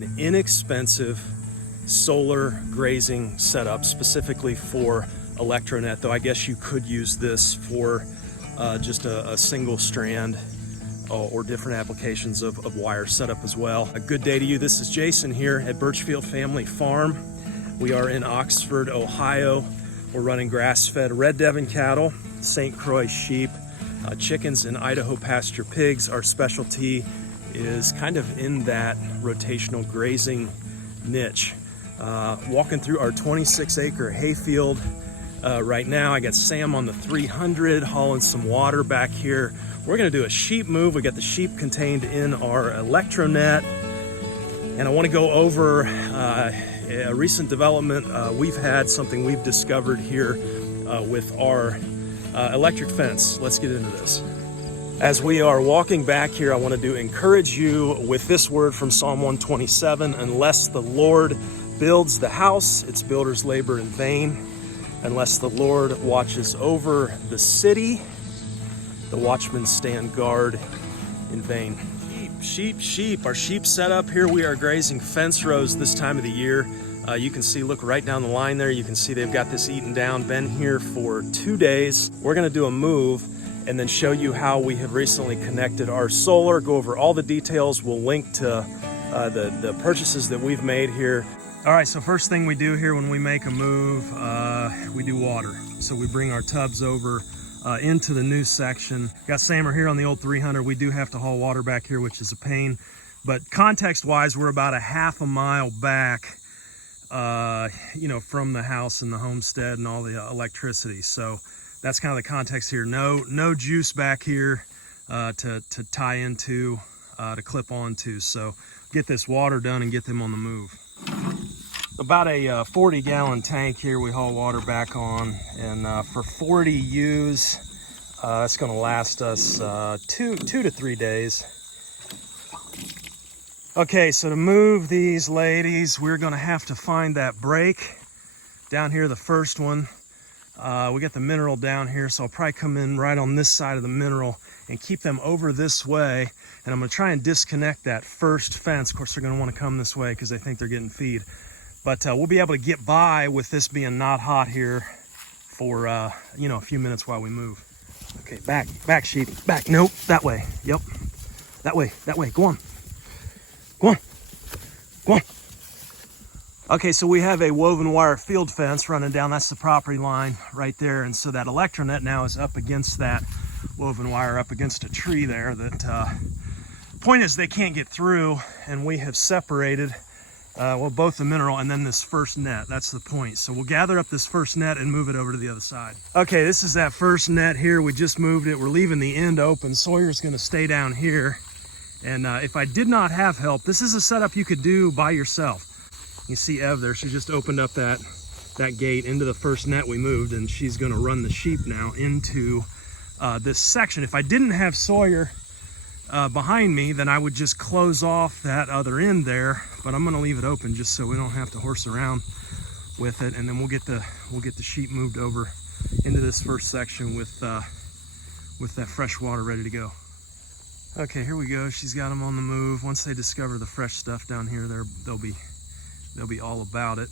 An inexpensive solar grazing setup specifically for electronet, though I guess you could use this for just a single strand or different applications of wire setup as well. A good day to you. This is Jason here at Birchfield Family Farm. We are in Oxford, Ohio. We're running grass-fed red Devon cattle, St Croix sheep, chickens, and Idaho pasture pigs. Our specialty is kind of in that rotational grazing niche. Walking through our 26-acre hayfield right now. I got Sam on the 300 hauling some water back here. We're going to do a sheep move. We got the sheep contained in our electronet, and I want to go over a recent development we've had, something we've discovered here with our electric fence. Let's get into this. As we are walking back here, I wanted to encourage you with this word from Psalm 127, unless the Lord builds the house, its builders labor in vain. Unless the Lord watches over the city, the watchmen stand guard in vain. Sheep. Our sheep set up here. We are grazing fence rows this time of the year. You can see, look right down the line there. You can see they've got this eaten down. Been here for 2 days. We're gonna do a move and then show you how we have recently connected our solar, go over all the details. We'll link to the purchases that we've made here. All right, so first thing we do here when we make a move, we do water. So we bring our tubs over into the new section. Got Samer here on the old 300. We do have to haul water back here, which is a pain. But context-wise, we're about a half a mile back, from the house and the homestead and all the electricity. So that's kind of the context here. No juice back here to tie into, to clip onto. So get this water done and get them on the move. About a 40-gallon tank here we haul water back on, and for 40 U's, it's going to last us 2 to 3 days. Okay, so to move these ladies, we're going to have to find that break down here, the first one. We got the mineral down here, so I'll probably come in right on this side of the mineral and keep them over this way, and I'm going to try and disconnect that first fence. Of course, they're going to want to come this way because they think they're getting feed. But we'll be able to get by with this being not hot here for, a few minutes while we move. Okay, back sheep, back. Nope, that way. Yep, that way. Go on. Okay, so we have a woven wire field fence running down. That's the property line right there. And so that electronet now is up against that woven wire, up against a tree there. That point is they can't get through, and we have separated both the mineral and then this first net. That's the point. So we'll gather up this first net and move it over to the other side. Okay, this is that first net here. We just moved it. We're leaving the end open. Sawyer's going to stay down here. And if I did not have help, this is a setup you could do by yourself. You see Ev there. She just opened up that gate into the first net we moved, and she's going to run the sheep now into this section. If I didn't have Sawyer behind me, then I would just close off that other end there, but I'm going to leave it open just so we don't have to horse around with it, and then we'll get the sheep moved over into this first section with that fresh water ready to go. Okay, here we go. She's got them on the move. Once they discover the fresh stuff down here, they'll be all about it.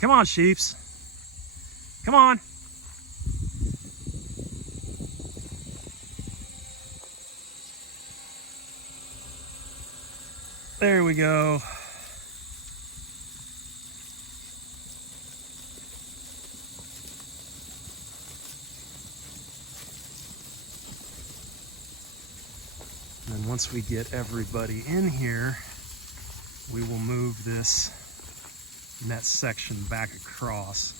Come on, sheeps. Come on. There we go. And then once we get everybody in here, we will move this net section back across.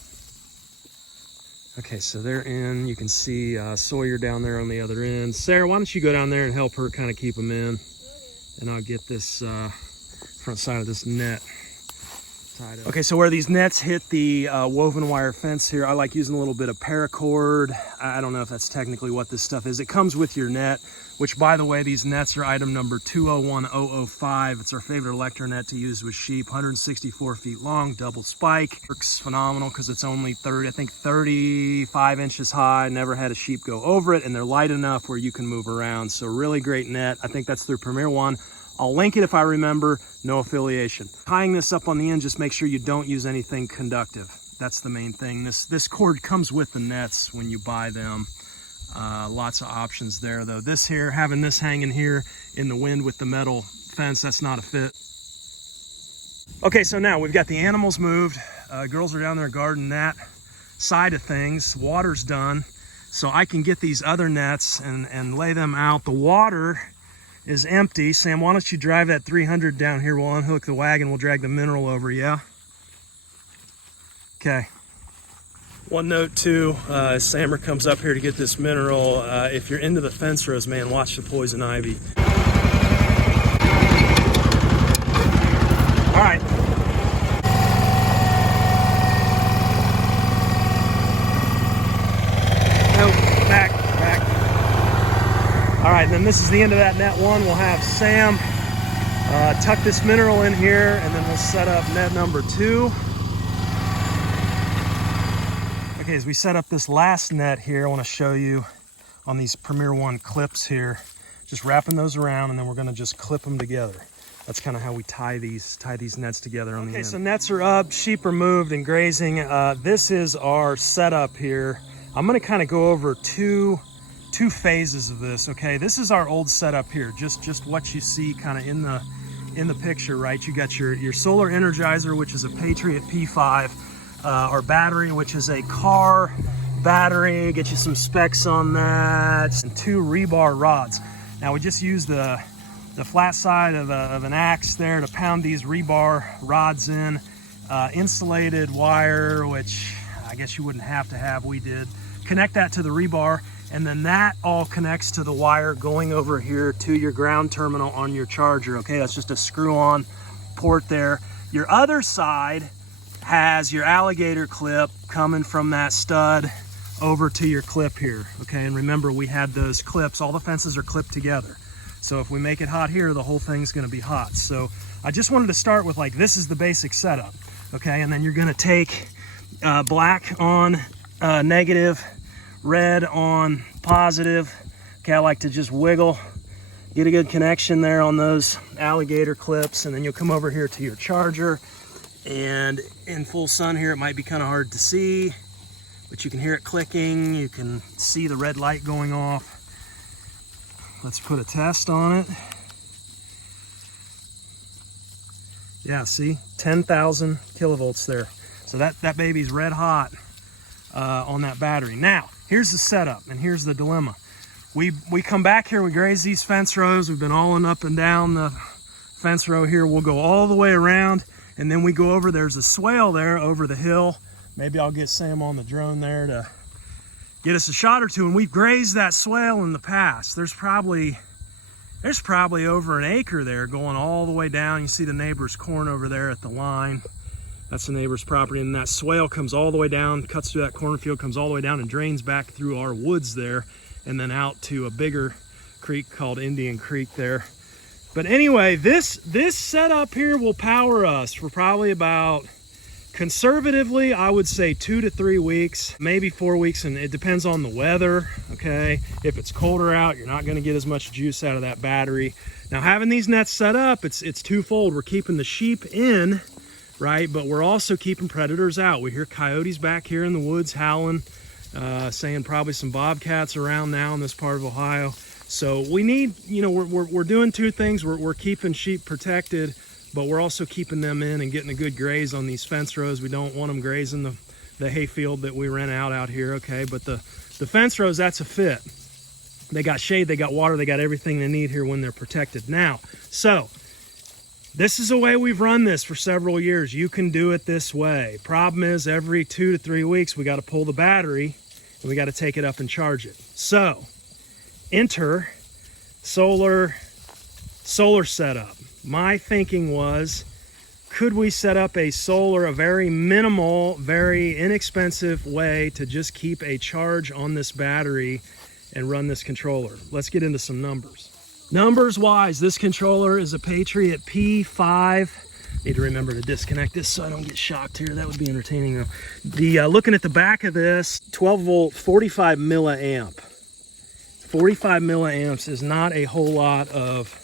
Okay, so they're in. You can see Sawyer down there on the other end. Sarah, why don't you go down there and help her kind of keep them in? And I'll get this front side of this net tied up. Okay, so where these nets hit the woven wire fence here, I like using a little bit of paracord. I don't know if that's technically what this stuff is. It comes with your net, which, by the way, these nets are item number 201005. It's our favorite electronet to use with sheep, 164 feet long, double spike. Works phenomenal because it's only 35 inches high. Never had a sheep go over it, and they're light enough where you can move around. So really great net. I think that's their premier one I'll link it if I remember, no affiliation. Tying this up on the end, just make sure you don't use anything conductive. That's the main thing. This cord comes with the nets when you buy them. Lots of options there though. This here, having this hanging here in the wind with the metal fence, that's not a fit. Okay, so now we've got the animals moved. Girls are down there guarding that side of things. Water's done, so I can get these other nets and lay them out. The water is empty. Sam, why don't you drive that 300 down here? We'll unhook the wagon, we'll drag the mineral over, yeah? Okay. One note too, as Sammer comes up here to get this mineral, if you're into the fence rows, man, watch the poison ivy. All right. Nope, back. All right, then this is the end of that net one. We'll have Sam tuck this mineral in here, and then we'll set up net number 2. Okay, as we set up this last net here, I want to show you on these Premier One clips here, just wrapping those around, and then we're going to just clip them together. That's kind of how we tie these nets together on the end. Okay, so nets are up, sheep are moved and grazing. This is our setup here. I'm going to kind of go over two phases of this. Okay, this is our old setup here, just what you see kind of in the picture, right? You got your solar energizer, which is a Patriot P5, our battery, which is a car battery. Get you some specs on that, and 2 rebar rods. Now we just use the flat side of an axe there to pound these rebar rods in. Insulated wire, which I guess you wouldn't have to have, we did. Connect that to the rebar, and then that all connects to the wire going over here to your ground terminal on your charger. Okay, that's just a screw-on port there. Your other side has your alligator clip coming from that stud over to your clip here. Okay, and remember, we had those clips, all the fences are clipped together. So if we make it hot here, the whole thing's gonna be hot. So I just wanted to start with, like, this is the basic setup. Okay, and then you're gonna take black on negative, red on positive. Okay, I like to just wiggle, get a good connection there on those alligator clips, and then you'll come over here to your charger. And in full sun here, it might be kind of hard to see, but you can hear it clicking. You can see the red light going off. Let's put a test on it. Yeah, see, 10,000 kilovolts there. So that baby's red hot on that battery. Now, here's the setup, and here's the dilemma. We come back here, we graze these fence rows. We've been hauling up and down the fence row here. We'll go all the way around, and then we go over, there's a swale there over the hill. Maybe I'll get Sam on the drone there to get us a shot or two. And we've grazed that swale in the past. There's probably over an acre there going all the way down. You see the neighbor's corn over there at the line. That's the neighbor's property, and that swale comes all the way down, cuts through that cornfield, comes all the way down and drains back through our woods there, and then out to a bigger creek called Indian Creek there. But anyway, this setup here will power us for probably about, conservatively, I would say 2 to 3 weeks, maybe 4 weeks, and it depends on the weather, okay? If it's colder out, you're not gonna get as much juice out of that battery. Now, having these nets set up, it's twofold. We're keeping the sheep in, right? But we're also keeping predators out. We hear coyotes back here in the woods howling, saying probably some bobcats around now in this part of Ohio. So we need, you know, we're doing 2 things. We're keeping sheep protected, but we're also keeping them in and getting a good graze on these fence rows. We don't want them grazing the hay field that we rent out here, okay? But the fence rows, that's a fit. They got shade, they got water, they got everything they need here when they're protected. Now, so this is the way we've run this for several years. You can do it this way. Problem is, every 2 to 3 weeks, we got to pull the battery and we got to take it up and charge it. So, enter solar setup. My thinking was, could we set up a very minimal, very inexpensive way to just keep a charge on this battery and run this controller? Let's get into some numbers. Numbers wise, this controller is a Patriot P5. Need to remember to disconnect this so I don't get shocked here. That would be entertaining though. Looking at the back of this, 12 volt, 45 milliamp. 45 milliamps is not a whole lot of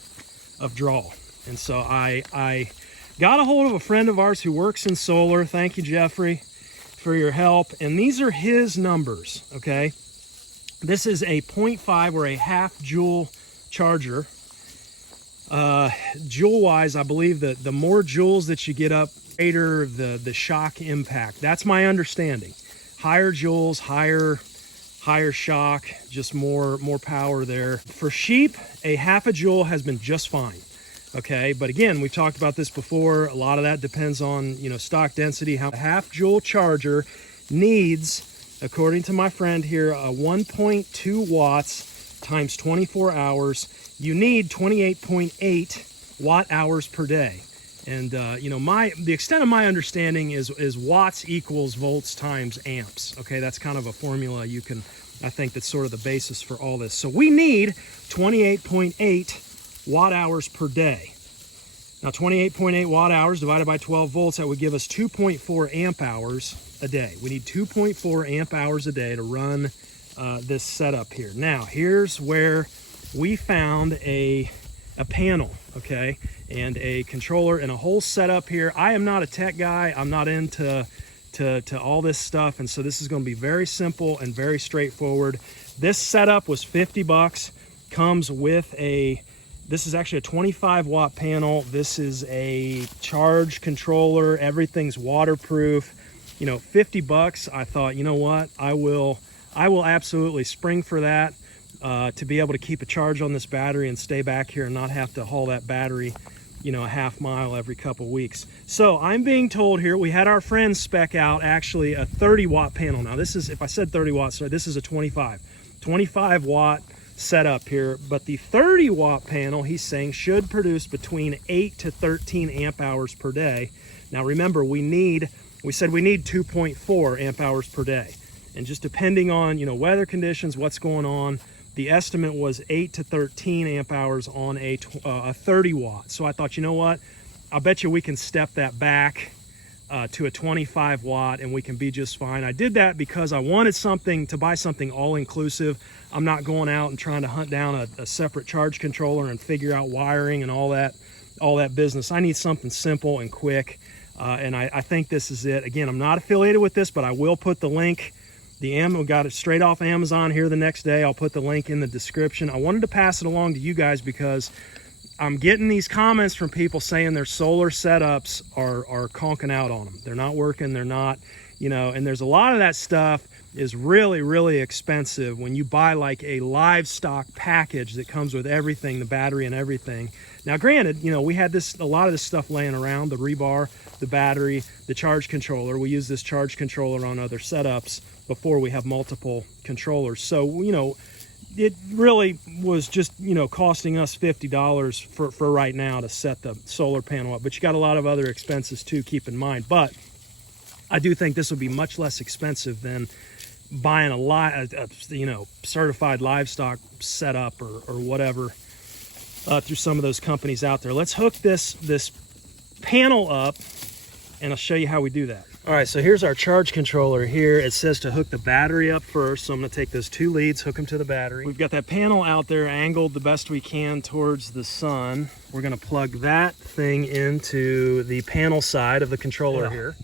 draw. And so I got a hold of a friend of ours who works in solar. Thank you, Jeffrey, for your help. And these are his numbers, okay? This is a 0.5 or a half joule charger. Joule wise, I believe that the more joules that you get up, greater the shock impact. That's my understanding. Higher joules, higher shock, just more power there. For sheep, a half a joule has been just fine. Okay, but again, we've talked about this before. A lot of that depends on, you know, stock density. How a half joule charger needs, according to my friend here, 1.2 watts times 24 hours. You need 28.8 watt hours per day. And you know, the extent of my understanding is watts equals volts times amps. Okay, that's kind of a formula you can, I think that's sort of the basis for all this. So we need 28.8 watt hours per day. Now 28.8 watt hours divided by 12 volts, that would give us 2.4 amp hours a day. We need 2.4 amp hours a day to run this setup here. Now here's where we found a panel, okay, and a controller and a whole setup here. I am not a tech guy. I'm not into all this stuff, and so this is going to be very simple and very straightforward. This setup was 50 bucks. Comes with this is actually a 25 watt panel. This is a charge controller. Everything's waterproof. You know, 50 bucks. I thought, you know what, I will absolutely spring for that. To be able to keep a charge on this battery and stay back here and not have to haul that battery, you know, a half mile every couple weeks. So I'm being told here, we had our friends spec out actually a 30 watt panel. Now this is, if I said 30 watts, sorry, this is a 25 watt setup here, but the 30 watt panel, he's saying, should produce between 8 to 13 amp hours per day. Now remember, we said we need 2.4 amp hours per day. And just depending on, you know, weather conditions, what's going on, the estimate was 8 to 13 amp hours on a 30 watt. So I thought, you know what, I'll bet you we can step that back to a 25 watt and we can be just fine. I did that because I wanted to buy something all-inclusive. I'm not going out and trying to hunt down a separate charge controller and figure out wiring and all that business. I need something simple and quick, and I think this is it. Again, I'm not affiliated with this, but I will put the link. We got it straight off Amazon here the next day. I'll put the link in the description. I wanted to pass it along to you guys because I'm getting these comments from people saying their solar setups are conking out on them. They're not working, they're not, you know, and there's a lot of that stuff is really, really expensive when you buy like a livestock package that comes with everything, the battery and everything. Now, granted, you know, we had a lot of this stuff laying around, the rebar, the battery, the charge controller. We use this charge controller on other setups before we have multiple controllers. So, you know, it really was just, you know, costing us $50 for right now to set the solar panel up. But you got a lot of other expenses too, keep in mind. But I do think this will be much less expensive than buying you know, certified livestock setup or whatever through some of those companies out there. Let's hook this panel up and I'll show you how we do that. All right, so here's our charge controller here. It says to hook the battery up first. So I'm gonna take those 2 leads, hook them to the battery. We've got that panel out there angled the best we can towards the sun. We're gonna plug that thing into the panel side of the controller here.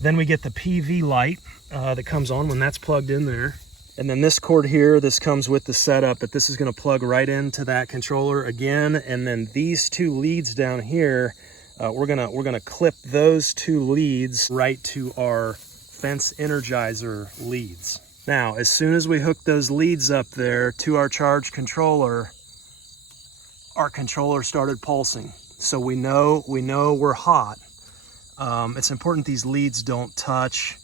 Then we get the PV light that comes on when that's plugged in there. And then this cord here, this comes with the setup, but this is gonna plug right into that controller again. And then these 2 leads down here, we're gonna clip those 2 leads right to our fence energizer leads. Now, as soon as we hook those leads up there to our charge controller, our controller started pulsing. So we know we're hot. It's important these leads don't touch.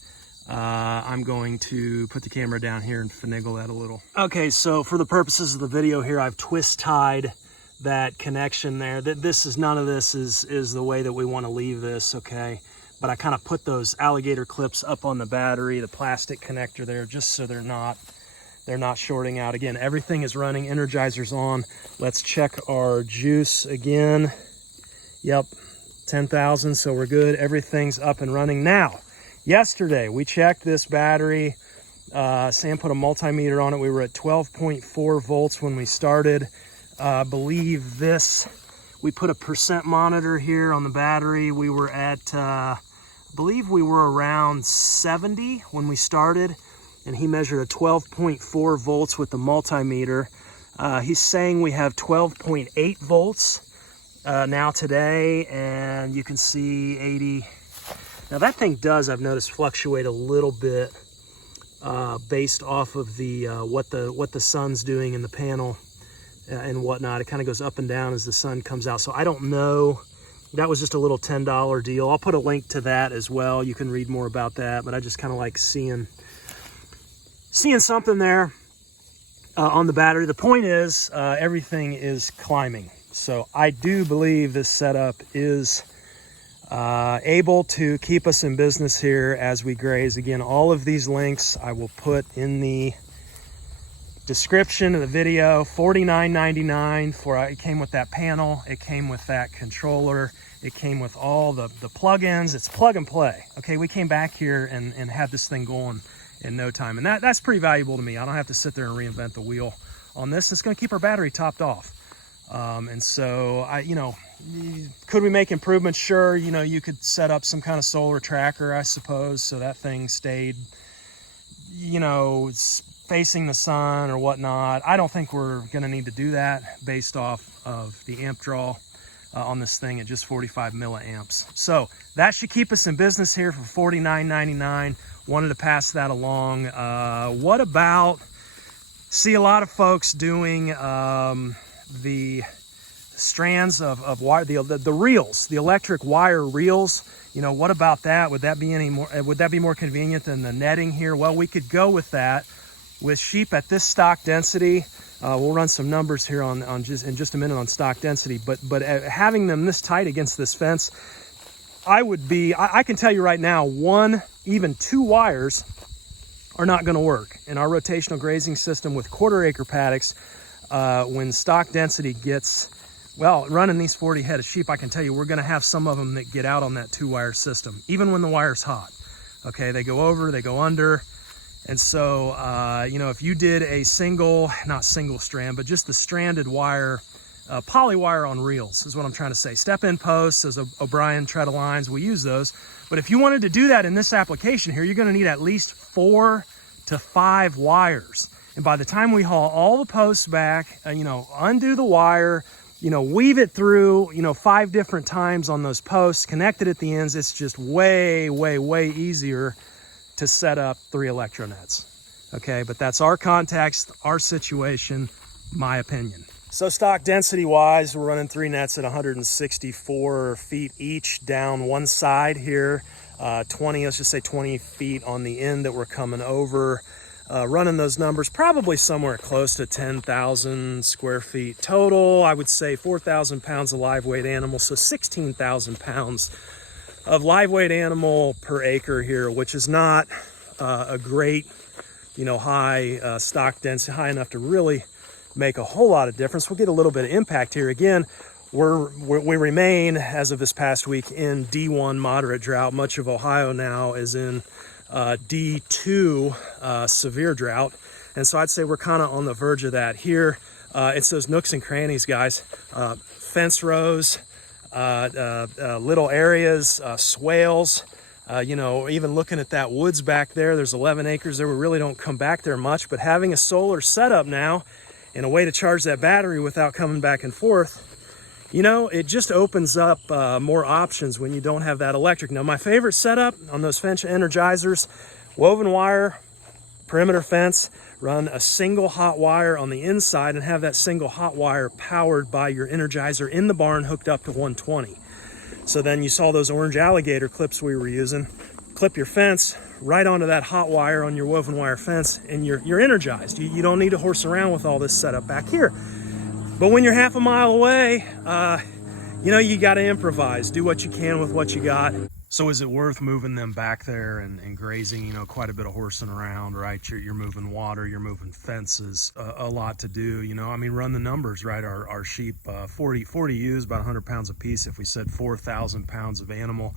I'm going to put the camera down here and finagle that a little. Okay, so for the purposes of the video here, I've twist tied that connection there. None of this is the way that we want to leave this, okay? But I kind of put those alligator clips up on the battery, the plastic connector there, just so they're not shorting out. Again, everything is running, Energizer's on. Let's check our juice again. Yep, 10,000, so we're good. Everything's up and running. Now, yesterday we checked this battery. Sam put a multimeter on it. We were at 12.4 volts when we started. I believe We put a percent monitor here on the battery. We were at, I believe we were around 70 when we started, and he measured a 12.4 volts with the multimeter. He's saying we have 12.8 volts now today, and you can see 80. Now that thing does, I've noticed, fluctuate a little bit based off of the what the sun's doing in the panel and whatnot. It kind of goes up and down as the sun comes out. So I don't know. That was just a little $10 deal. I'll put a link to that as well. You can read more about that. But I just kind of like seeing something there on the battery. The point is, everything is climbing. So I do believe this setup is able to keep us in business here as we graze. Again, all of these links I will put in the description of the video. $49.99 for it came with that panel, it came with that controller, it came with all the plugins. It's plug and play. Okay, we came back here and had this thing going in no time, and that's pretty valuable to me. I don't have to sit there and reinvent the wheel on this. It's going to keep our battery topped off. And so could we make improvements? Sure. You could set up some kind of solar tracker, I suppose, so that thing stayed, facing the sun or whatnot. I don't think we're going to need to do that based off of the amp draw on this thing at just 45 milliamps. So that should keep us in business here for $49.99. Wanted to pass that along. What about, see a lot of folks doing the strands of wire, the reels, the electric wire reels. What about that? Would that be more convenient than the netting here? Well, we could go with that with sheep at this stock density. We'll run some numbers here in just a minute on stock density, but having them this tight against this fence, I can tell you right now, one, even two wires are not going to work in our rotational grazing system with quarter-acre paddocks. When stock density gets, well, running these 40 head of sheep, I can tell you we're going to have some of them that get out on that two-wire system, even when the wire's hot. Okay, they go over, they go under. And so, if you did a not single strand, but just the stranded wire, poly wire on reels is what I'm trying to say. Step-in posts, as O'Brien tread lines, we use those. But if you wanted to do that in this application here, you're going to need at least 4 to 5 wires. And by the time we haul all the posts back, undo the wire, weave it through, 5 different times on those posts, connect it at the ends, it's just way, way, way easier to set up 3 electronets. Okay, but that's our context, our situation, my opinion. So stock density wise, we're running 3 nets at 164 feet each down one side here, 20 feet on the end that we're coming over. Running those numbers, probably somewhere close to 10,000 square feet total. I would say 4,000 pounds of live weight animal, so 16,000 pounds of live weight animal per acre here, which is not a great, high stock density, high enough to really make a whole lot of difference. We'll get a little bit of impact here. Again, we remain, as of this past week, in D1 moderate drought. Much of Ohio now is in D2 severe drought, and so I'd say we're kind of on the verge of that here. It's those nooks and crannies, guys. Fence rows, little areas, swales, even looking at that woods back there, there's 11 acres there. We really don't come back there much, but having a solar setup now and a way to charge that battery without coming back and forth, it just opens up more options when you don't have that electric. Now, my favorite setup on those fence energizers, woven wire, perimeter fence, run a single hot wire on the inside and have that single hot wire powered by your energizer in the barn hooked up to 120. So then you saw those orange alligator clips we were using. Clip your fence right onto that hot wire on your woven wire fence and you're energized. You don't need to horse around with all this setup back here. But when you're half a mile away, you got to improvise. Do what you can with what you got. So is it worth moving them back there and grazing, quite a bit of horsing around, right? You're moving water, you're moving fences, a lot to do, run the numbers, right? Our sheep, 40 ewes, about 100 pounds a piece. If we said 4,000 pounds of animal,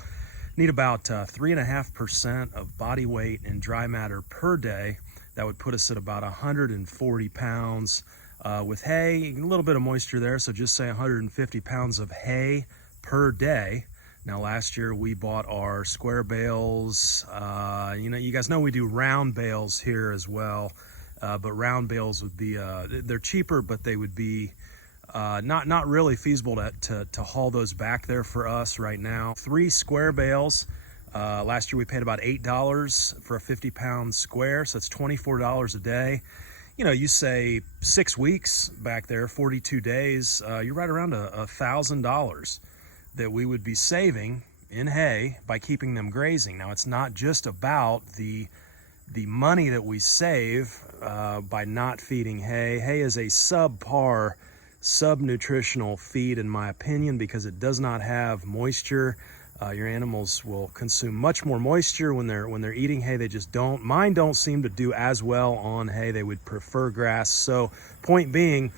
need about 3.5% of body weight and dry matter per day. That would put us at about 140 pounds with hay, a little bit of moisture there, so just say 150 pounds of hay per day. Now last year we bought our square bales. You guys know we do round bales here as well, but round bales would be, they're cheaper, but they would be not really feasible to haul those back there for us right now. 3 square bales. Last year we paid about $8 for a 50-pound square, so it's $24 a day. You say 6 weeks back there, 42 days, you're right around $1,000 that we would be saving in hay by keeping them grazing. Now, it's not just about the money that we save by not feeding hay. Hay is a subpar, subnutritional feed in my opinion, because it does not have moisture. Your animals will consume much more moisture when they're eating hay. They just don't. Mine don't seem to do as well on hay. They would prefer grass. So point being,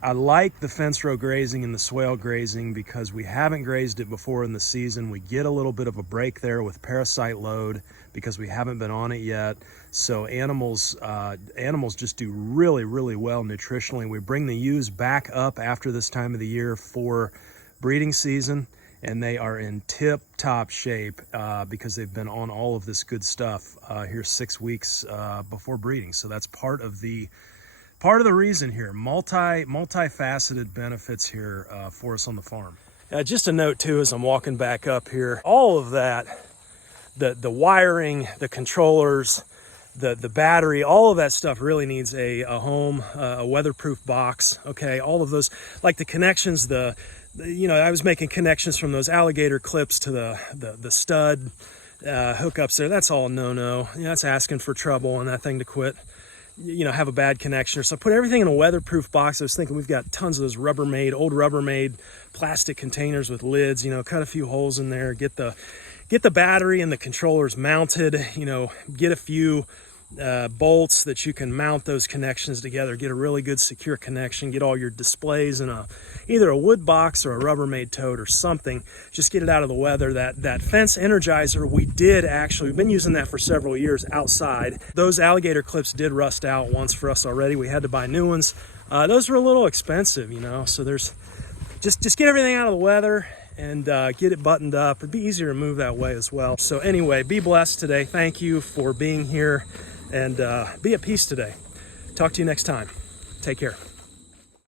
I like the fence row grazing and the swale grazing because we haven't grazed it before in the season. We get a little bit of a break there with parasite load because we haven't been on it yet. So animals just do really, really well nutritionally. We bring the ewes back up after this time of the year for breeding season, and they are in tip-top shape because they've been on all of this good stuff here 6 weeks before breeding. So that's part of the reason here. Multifaceted benefits here for us on the farm. Just a note too, as I'm walking back up here, all of that, the wiring, the controllers, the battery, all of that stuff really needs a home, a weatherproof box. Okay, all of those, like the connections, I was making connections from those alligator clips to the stud hookups there. That's all no. That's asking for trouble and that thing to quit. Have a bad connection. So put everything in a weatherproof box. I was thinking we've got tons of those old Rubbermaid plastic containers with lids. Cut a few holes in there. Get the battery and the controllers mounted. Get a few bolts that you can mount those connections together. Get a really good secure connection. Get all your displays in either a wood box or a Rubbermaid tote or something. Just get it out of the weather. That fence energizer, we've been using that for several years outside. Those alligator clips did rust out once for us already. We had to buy new ones. Those were a little expensive, so there's just get everything out of the weather and get it buttoned up. It'd be easier to move that way as well. So anyway, be blessed today. Thank you for being here, and be at peace today. Talk to you next time. Take care.